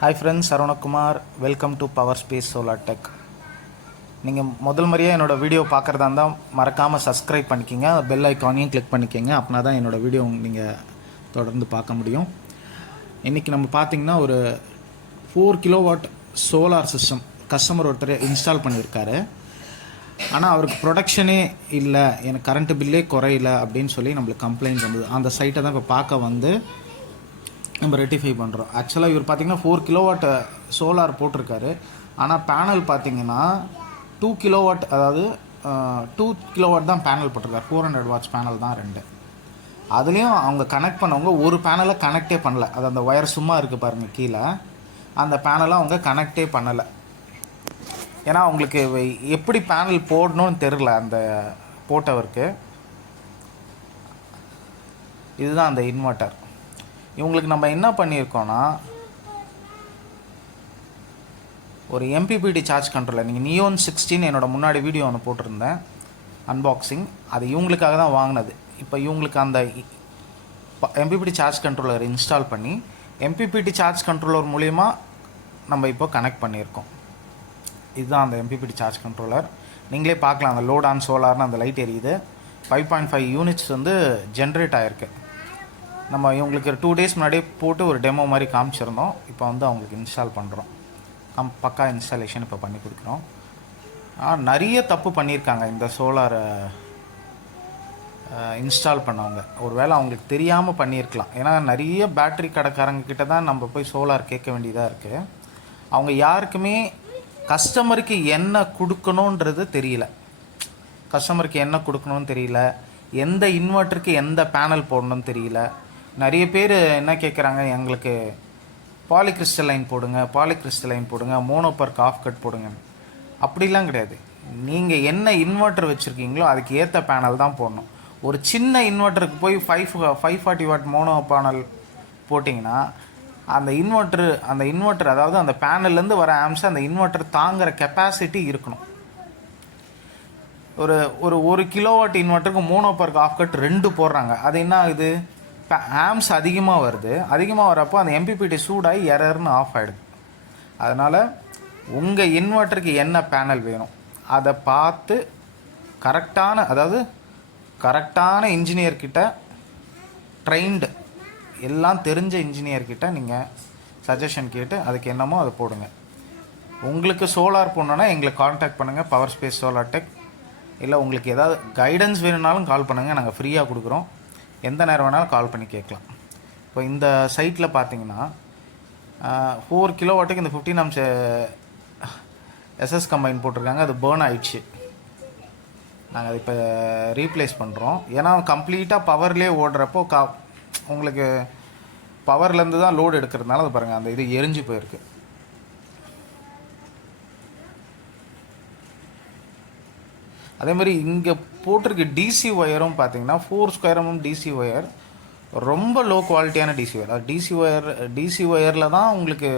Hi friends, saravanakumar. Welcome to Power Space Solar Tech. நீங்கள் முதல் முறையாக என்னோடய வீடியோ பார்க்குறதா இருந்தால் மறக்காமல் சப்ஸ்கிரைப் பண்ணிக்கிங்க, பெல் ஐக்கானையும் கிளிக் பண்ணிக்கோங்க. அப்படின்னா தான் என்னோடய வீடியோ நீங்கள் தொடர்ந்து பார்க்க முடியும். இன்றைக்கி நம்ம பார்த்திங்கன்னா ஒரு 4 கிலோவாட் சோலார் சிஸ்டம் கஸ்டமர் ஒருத்தர் இன்ஸ்டால் பண்ணியிருக்காரு. ஆனால் அவருக்கு ப்ரொடக்ஷனே இல்லை, எனக்கு கரண்ட்டு பில்லே குறையில அப்படின்னு சொல்லி நம்மளுக்கு கம்ப்ளைண்ட் வந்தது. அந்த சைட்டை தான் இப்போ பார்க்க வந்து நம்ம ரெட்டிஃபை பண்ணுறோம். ஆக்சுவலாக இவர் பார்த்திங்கன்னா 4 கிலோவாட் சோலார் போட்டிருக்காரு. ஆனால் பேனல் பார்த்திங்கன்னா 2 கிலோவாட், அதாவது 2 கிலோவாட் தான் பேனல் போட்டிருக்காரு. 400 வாட்ஸ் பேனல் தான் 2. அதுலேயும் அவங்க கனெக்ட் பண்ணவங்க ஒரு பேனலை கனெக்டே பண்ணலை. அது அந்த ஒயர் சும்மா இருக்குது பாருங்கள் கீழே, அந்த பேனலை அவங்க கனெக்டே பண்ணலை. ஏன்னா அவங்களுக்கு எப்படி பேனல் போடணும்னு தெரில அந்த போட்டவருக்கு. இதுதான் அந்த இன்வெர்ட்டர். இவங்களுக்கு நம்ம என்ன பண்ணியிருக்கோன்னா, ஒரு MPPT சார்ஜ் கண்ட்ரோலர். நீங்கள் நியோன் 16 என்னோடய முன்னாடி வீடியோ ஒன்று போட்டிருந்தேன் அன்பாக்சிங், அது இவங்களுக்காக தான் வாங்கினது. இப்போ இவங்களுக்கு அந்த MPPT சார்ஜ் கண்ட்ரோலர் இன்ஸ்டால் பண்ணி MPPT சார்ஜ் கண்ட்ரோலர் மூலிமா நம்ம இப்போ கனெக்ட் பண்ணியிருக்கோம். இதுதான் அந்த MPPT சார்ஜ் கண்ட்ரோலர். நீங்களே பார்க்கலாம், அந்த லோட் ஆன் சோலார்னு அந்த லைட் எரியுது. 5.5 யூனிட்ஸ் வந்து ஜென்ரேட் ஆகிருக்கு. நம்ம இவங்களுக்கு 2 டேஸ் முன்னாடியே போட்டு ஒரு டெமோ மாதிரி காமிச்சிருந்தோம். இப்போ வந்து அவங்களுக்கு இன்ஸ்டால் பண்ணுறோம். பக்கா இன்ஸ்டாலேஷன் இப்போ பண்ணி கொடுக்குறோம். நிறைய தப்பு பண்ணியிருக்காங்க இந்த சோலாரை இன்ஸ்டால் பண்ணவங்க. ஒரு வேளை அவங்களுக்கு தெரியாமல் பண்ணியிருக்கலாம். ஏன்னா நிறைய பேட்ரி கடைக்காரங்க கிட்ட தான் நம்ம போய் சோலார் கேட்க வேண்டியதாக இருக்குது. அவங்க யாருக்குமே கஸ்டமருக்கு என்ன கொடுக்கணுன்றது தெரியல. கஸ்டமருக்கு என்ன கொடுக்கணும்னு தெரியல, எந்த இன்வெர்ட்டருக்கு எந்த பேனல் போடணும்னு தெரியல. நிறைய பேர் என்ன கேட்குறாங்க, எங்களுக்கு பாலிகிறிஸ்டலைன் போடுங்க, மோனோபர்க் ஆஃப் கட் போடுங்க. அப்படிலாம் கிடையாது. நீங்கள் என்ன இன்வெர்ட்டர் வச்சுருக்கீங்களோ அதுக்கு ஏற்ற பேனல் தான் போடணும். ஒரு சின்ன இன்வெர்ட்டருக்கு போய் 540 வாட் மோனோ பேனல் போட்டிங்கன்னா அந்த இன்வெர்ட்டர் அதாவது அந்த பேனல்லேருந்து வர ஆம்ஸ் அந்த இன்வெர்ட்டர் தாங்குகிற கெப்பாசிட்டி இருக்கணும். ஒரு கிலோவாட் இன்வெர்ட்டருக்கு மோனோபர்க் ஆஃப் கட் 2 போடுறாங்க. அது என்ன ஆகுது, ஆம்ஸ் அதிகமாக வருது. அதிகமாக வரப்போ அந்த MPPT சூடாகி எரர்னு ஆஃப் ஆகிடுது. அதனால் உங்கள் இன்வெர்ட்டருக்கு என்ன பேனல் வேணும் அதை பார்த்து கரெக்டான இன்ஜினியர்கிட்ட, ட்ரெயின்டு எல்லாம் தெரிஞ்ச இன்ஜினியர்கிட்ட நீங்கள் சஜஷன் கேட்டு அதுக்கு என்னமோ அதை போடுங்க. உங்களுக்கு சோலார் போடணுன்னா எங்களை காண்டாக்ட் பண்ணுங்கள், பவர் ஸ்பேஸ் சோலார் டெக். இல்லை உங்களுக்கு ஏதாவது கைடன்ஸ் வேணும்னாலும் கால் பண்ணுங்கள், நாங்கள் ஃப்ரீயாக கொடுக்குறோம். எந்த நேரம் வேணாலும் கால் பண்ணி கேட்கலாம். இப்போ இந்த சைட்டில் பார்த்தீங்கன்னா 4 கிலோவாட்டுக்கு இந்த 15 amps SS கம்பைன் போட்டிருக்காங்க. அது பேர்ன் ஆயிடுச்சு. நாங்கள் அதை இப்போ ரீப்ளேஸ் பண்ணுறோம். ஏன்னா கம்ப்ளீட்டாக பவர்லேயே ஓடுறப்போ உங்களுக்கு பவர்லேருந்து தான் லோடு எடுக்கிறதுனால அது பாருங்கள், அந்த இது எரிஞ்சு போயிருக்கு. அதே மாதிரி இங்கே போட்டிருக்க DC ஒயரும் பார்த்தீங்கன்னா 4 ஸ்கொயர் mm DC ஒயர் ரொம்ப லோ குவாலிட்டியான DC ஒயர். அது DC ஒயரில் தான் உங்களுக்கு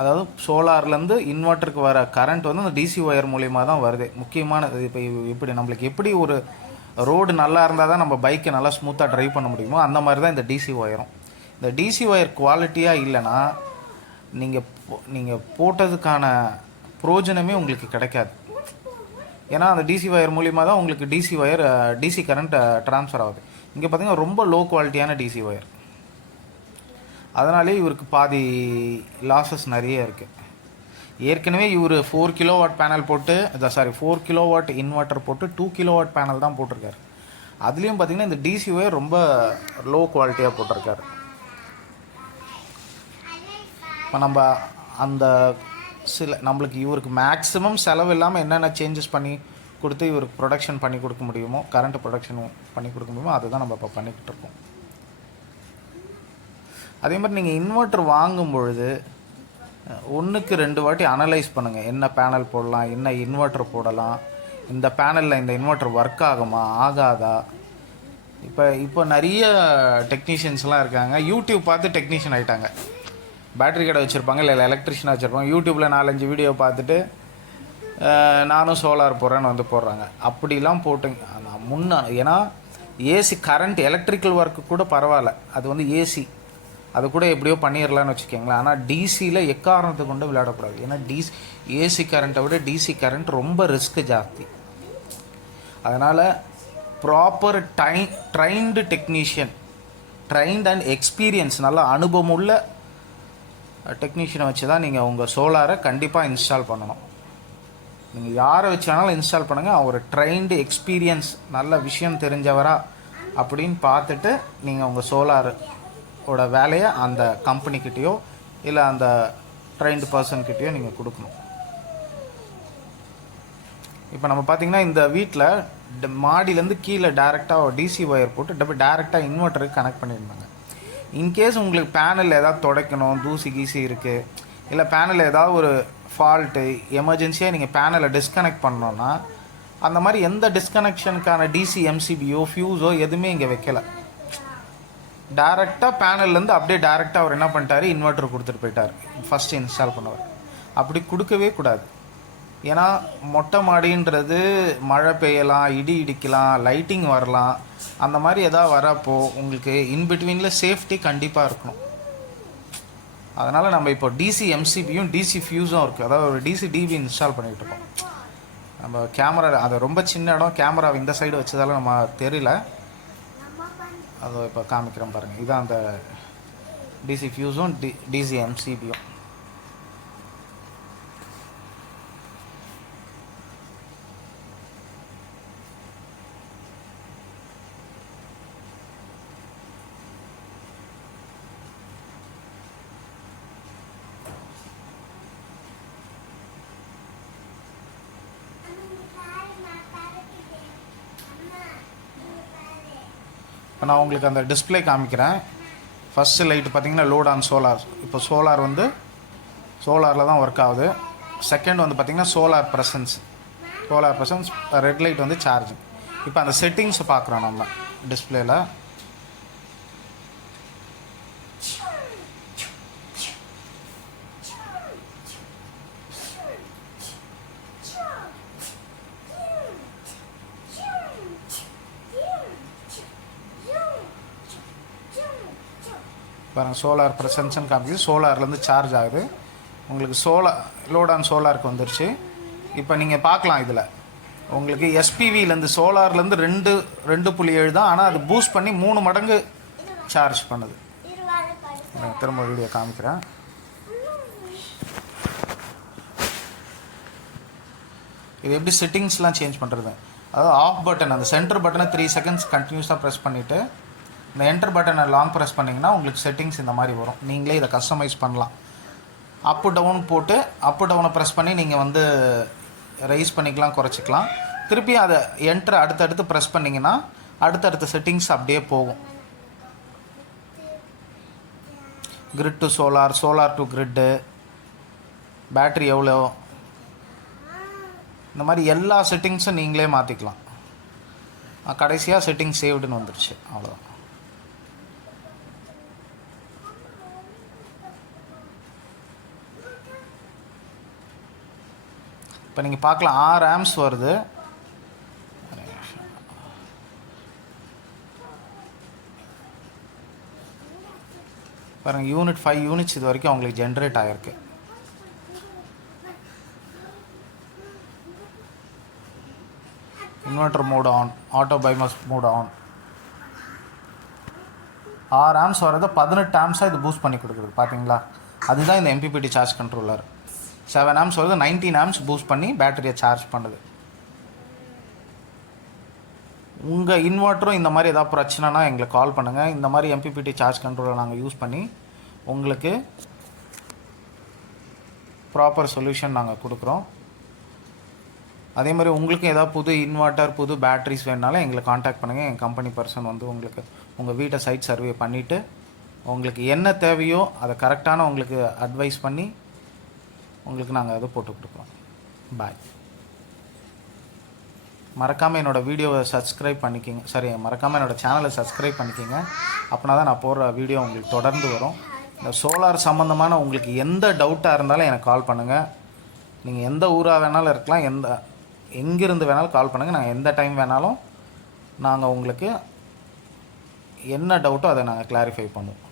அதாவது சோலார்லேருந்து இன்வெர்ட்டருக்கு வர கரண்ட் வந்து அந்த DC ஒயர் மூலிமா தான் வருது. முக்கியமானது இப்போ இப்படி நம்மளுக்கு எப்படி ஒரு ரோடு நல்லா இருந்தால் தான் நம்ம பைக்கை நல்லா ஸ்மூத்தாக ட்ரைவ் பண்ண முடியுமோ, அந்த மாதிரி தான் இந்த DC ஒயரும். இந்த DC ஒயர் குவாலிட்டியாக இல்லைன்னா நீங்கள் போட்டதுக்கான பிரயோஜனமே உங்களுக்கு கிடைக்காது. ஏன்னா அந்த DC ஒயர் மூலிமா தான் உங்களுக்கு DC கரண்ட் ட்ரான்ஸ்ஃபர் ஆகுது. இங்கே பார்த்தீங்கன்னா ரொம்ப லோ குவாலிட்டியான DC ஒயர். அதனாலே இவருக்கு பாதி லாஸஸ் நிறைய இருக்குது. ஏற்கனவே இவர் 4 கிலோவாட் பேனல் போட்டு 4 கிலோவாட் இன்வெர்ட்டர் போட்டு 2 கிலோவாட் பேனல் தான் போட்டிருக்காரு. அதுலேயும் பார்த்திங்கன்னா இந்த DC ஒயர் ரொம்ப லோ குவாலிட்டியாக போட்டிருக்காரு. இப்போ நம்ம அந்த நம்மளுக்கு இவருக்கு மேக்ஸிமம் செலவு இல்லாமல் என்னென்ன சேஞ்சஸ் பண்ணி கொடுத்து இவருக்கு ப்ரொடக்ஷன் பண்ணி கொடுக்க முடியுமோ, கரண்ட் ப்ரொடக்ஷன் பண்ணி கொடுக்க முடியுமோ அதுதான் நம்ம இப்போ பண்ணிக்கிட்டு இருக்கோம். அதே மாதிரி நீங்கள் இன்வெர்ட்டர் வாங்கும் பொழுது 1க்கு 2 வாட்டி அனலைஸ் பண்ணுங்கள். என்ன பேனல் போடலாம், என்ன இன்வெர்ட்டர் போடலாம், இந்த பேனலில் இந்த இன்வெர்ட்டர் ஒர்க் ஆகுமா ஆகாதா. இப்போ நிறைய டெக்னீஷியன்ஸ்லாம் இருக்காங்க, யூடியூப் பார்த்து டெக்னீஷியன் ஆகிட்டாங்க. பேட்ரி கடை வச்சுருப்பாங்க, இல்லை எலக்ட்ரிஷியனாக வச்சுருப்பாங்க. யூடியூப்பில் 4-5 வீடியோ பார்த்துட்டு நானும் சோலார் போடுறேன்னு வந்து போடுறாங்க. அப்படிலாம் போட்டுங்க. ஏன்னா ஏசி கரண்ட் எலக்ட்ரிக்கல் ஒர்க்கு கூட பரவாயில்ல, அது வந்து ஏசி அது கூட எப்படியோ பண்ணிடலான்னு வச்சுக்கோங்களேன். ஆனால் டிசியில் எக்காரணத்தை கொண்டு விளையாடக்கூடாது. ஏன்னா ஏசி கரண்ட்டை விட டிசி கரண்ட் ரொம்ப ரிஸ்க்கு ஜாஸ்தி. அதனால் proper trained technician, drained and experience, நல்ல அனுபவம் உள்ள டெக்னீஷியனை வச்சு தான் நீங்கள் உங்கள் சோலாரை கண்டிப்பாக இன்ஸ்டால் பண்ணணும். நீங்கள் யாரை வச்சானாலும் இன்ஸ்டால் பண்ணுங்கள், ஒரு ட்ரைன்டு எக்ஸ்பீரியன்ஸ், நல்ல விஷயம் தெரிஞ்சவரா அப்படின்னு பார்த்துட்டு நீங்கள் உங்கள் சோலாரோட வேலையை அந்த கம்பெனிக்கிட்டேயோ இல்லை அந்த ட்ரைன்டு பர்சன்கிட்டேயோ நீங்கள் கொடுக்கணும். இப்போ நம்ம பார்த்திங்கன்னா இந்த வீட்டில் மாடியிலேருந்து கீழே டேரெக்டாக டிசி ஒயர் போட்டு டேரெக்டாக இன்வெர்ட்டருக்கு கனெக்ட் பண்ணியிருந்தாங்க. இன்கேஸ் உங்களுக்கு பேனலில் ஏதாவது துடைக்கணும், தூசி கீசி இருக்குது, இல்லை பேனலில் ஏதாவது ஒரு ஃபால்ட்டு, எமர்ஜென்சியாக நீங்கள் பேனலை டிஸ்கனெக்ட் பண்ணோன்னா அந்த மாதிரி எந்த டிஸ்கனெக்ஷனுக்கான டிசி எம்சிபியோ ஃபியூஸோ எதுவுமே இங்கே வைக்கலை. டேரெக்டாக பேனல்லேருந்து அப்படியே டேரெக்டாக அவர் என்ன பண்ணிட்டார், இன்வெர்ட்டர் கொடுத்துட்டு போயிட்டார் ஃபஸ்ட்டு இன்ஸ்டால் பண்ணவர். அப்படி கொடுக்கவே கூடாது. ஏன்னா மொட்டை மாடின்றது மழை பெய்யலாம், இடி இடிக்கலாம், லைட்டிங் வரலாம், அந்த மாதிரி எதாவது வரப்போ உங்களுக்கு இன்பிட்வீனில் சேஃப்டி கண்டிப்பாக இருக்கணும். அதனால் நம்ம இப்போ டிசி எம்சிபியும் டிசி ஃபியூஸும் இருக்குது, அதாவது ஒரு டிசி டிவி இன்ஸ்டால் பண்ணிகிட்டு இருக்கோம். நம்ம கேமரா, அது ரொம்ப சின்ன இடம், கேமரா இந்த சைடு வச்சதால நம்ம தெரியல, அதை இப்போ காமிக்கிறோம் பாருங்கள். இதுதான் அந்த டிசி ஃபியூஸும் டிசி எம்சிபியும். இப்போ நான் உங்களுக்கு அந்த டிஸ்பிளே காமிக்கிறேன். ஃபஸ்ட்டு லைட்டு பார்த்திங்கன்னா லோட் ஆன் சோலார். இப்போ சோலார் வந்து சோலாரில் தான் ஒர்க் ஆகுது. செகண்ட் வந்து பார்த்திங்கன்னா சோலார் ப்ரெசன்ஸ் ரெட் லைட் வந்து சார்ஜிங். இப்போ அந்த செட்டிங்ஸை பார்க்குறோம் நம்ம டிஸ்பிளேயில். பாருங்கள், சோலார் ப்ரெசன்ஸ்ன்னு காமிக்குது, சோலார்லேருந்து சார்ஜ் ஆகுது. உங்களுக்கு லோட் ஆன் சோலாருக்கு வந்துருச்சு. இப்போ நீங்கள் பார்க்கலாம், இதில் உங்களுக்கு எஸ்பிவிலேருந்து சோலார்லேருந்து 2.7 தான், ஆனால் அது பூஸ்ட் பண்ணி 3 மடங்கு சார்ஜ் பண்ணுது. திரும்ப வீடியோ காமிக்கிறேன். இது எப்படி செட்டிங்ஸ்லாம் சேஞ்ச் பண்ணுறது, அதாவது ஆஃப் பட்டன், அந்த சென்டர் பட்டனை 3 செகண்ட்ஸ் கண்டினியூஸாக ப்ரெஸ் பண்ணிவிட்டு இந்த என்டர் பட்டனை லாங் ப்ரெஸ் பண்ணிங்கன்னா உங்களுக்கு செட்டிங்ஸ் இந்த மாதிரி வரும். நீங்களே இதை கஸ்டமைஸ் பண்ணலாம். அப்பு டவுன் போட்டு அப்பு டவுனை ப்ரெஸ் பண்ணி நீங்கள் வந்து ரைஸ் பண்ணிக்கலாம், குறைச்சிக்கலாம். திருப்பி அதை என்டர் அடுத்தடுத்து ப்ரெஸ் பண்ணிங்கன்னா அடுத்தடுத்த செட்டிங்ஸ் அப்படியே போகும். Grid to solar, solar to grid, battery எவ்வளோ, இந்த மாதிரி எல்லா செட்டிங்ஸும் நீங்களே மாற்றிக்கலாம். கடைசியாக செட்டிங் சேவ்டுன்னு வந்துருச்சு, அவ்வளோதான். இப்போ நீங்கள் பார்க்கலாம் 6 ஆம்ஸ் வருது. பாருங்கள், யூனிட் 5 யூனிட்ஸ் இது வரைக்கும் அவங்களுக்கு ஜென்ரேட் ஆகிருக்கு. Inverter mode on, auto bypass mode on. 6 amps வரதை 18 ஆம்ஸாக இது பூஸ்ட் பண்ணி கொடுக்குறது, பார்த்தீங்களா? அதுதான் இந்த எம்பிபிடி சார்ஜ் கண்ட்ரோலர். 7 ஆம்ஸ் வருது, 19 ஆம்ஸ் பூஸ்ட் பண்ணி பேட்டரியை சார்ஜ் பண்ணுது. உங்கள் இன்வெர்ட்டரும் இந்த மாதிரி ஏதாவது பிரச்சனைனா எங்களுக்கு கால் பண்ணுங்கள். இந்த மாதிரி எம்பிபிடி சார்ஜ் கண்ட்ரோலர் நாங்கள் யூஸ் பண்ணி உங்களுக்கு ப்ராப்பர் சொல்யூஷன் நாங்கள் கொடுக்குறோம். அதே மாதிரி உங்களுக்கு ஏதாவது புது இன்வெர்ட்டர், புது பேட்டரிஸ் வேணுனாலும் எங்களை காண்டாக்ட் பண்ணுங்கள். எங்கள் கம்பெனி பர்சன் வந்து உங்களுக்கு உங்கள் வீட்டை சைட் சர்வே பண்ணிவிட்டு உங்களுக்கு என்ன தேவையோ அதை கரெக்டான உங்களுக்கு அட்வைஸ் பண்ணி உங்களுக்கு நாங்கள் அதை போட்டு கொடுக்குறோம். பாய். மறக்காமல் என்னோடய வீடியோவை சப்ஸ்கிரைப் பண்ணிக்கிங்க, மறக்காமல் என்னோடய சேனலை சப்ஸ்கிரைப் பண்ணிக்கிங்க. அப்படின்னா தான் நான் போடுற வீடியோ உங்களுக்கு தொடர்ந்து வரும். இந்த சோலார் சம்மந்தமான உங்களுக்கு எந்த டவுட்டாக இருந்தாலும் எனக்கு கால் பண்ணுங்கள். நீங்கள் எந்த ஊராக வேணாலும் இருக்கலாம், எங்கேருந்து வேணாலும் கால் பண்ணுங்கள். நாங்கள் எந்த டைம் வேணாலும் நாங்கள் உங்களுக்கு என்ன டவுட்டோ அதை நாங்கள் கிளாரிஃபை பண்ணுவோம்.